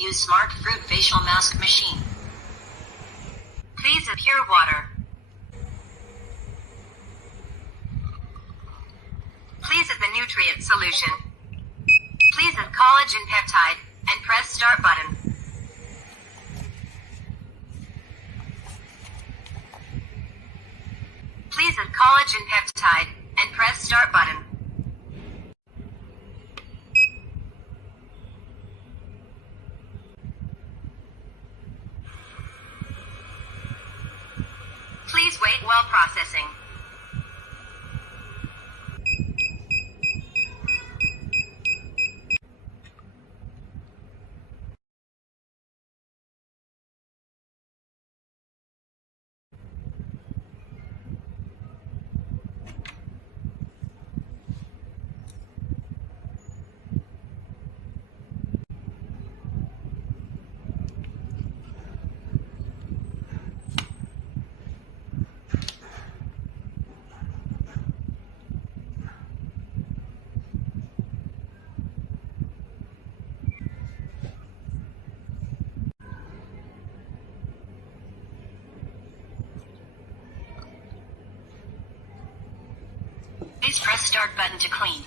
use Smart Fruit Facial Mask Machine. Please add pure water. Please add the nutrient solution. Please add collagen peptide and press start button. Please add collagen peptide and press start button. Please wait while processing. Please press start button to clean.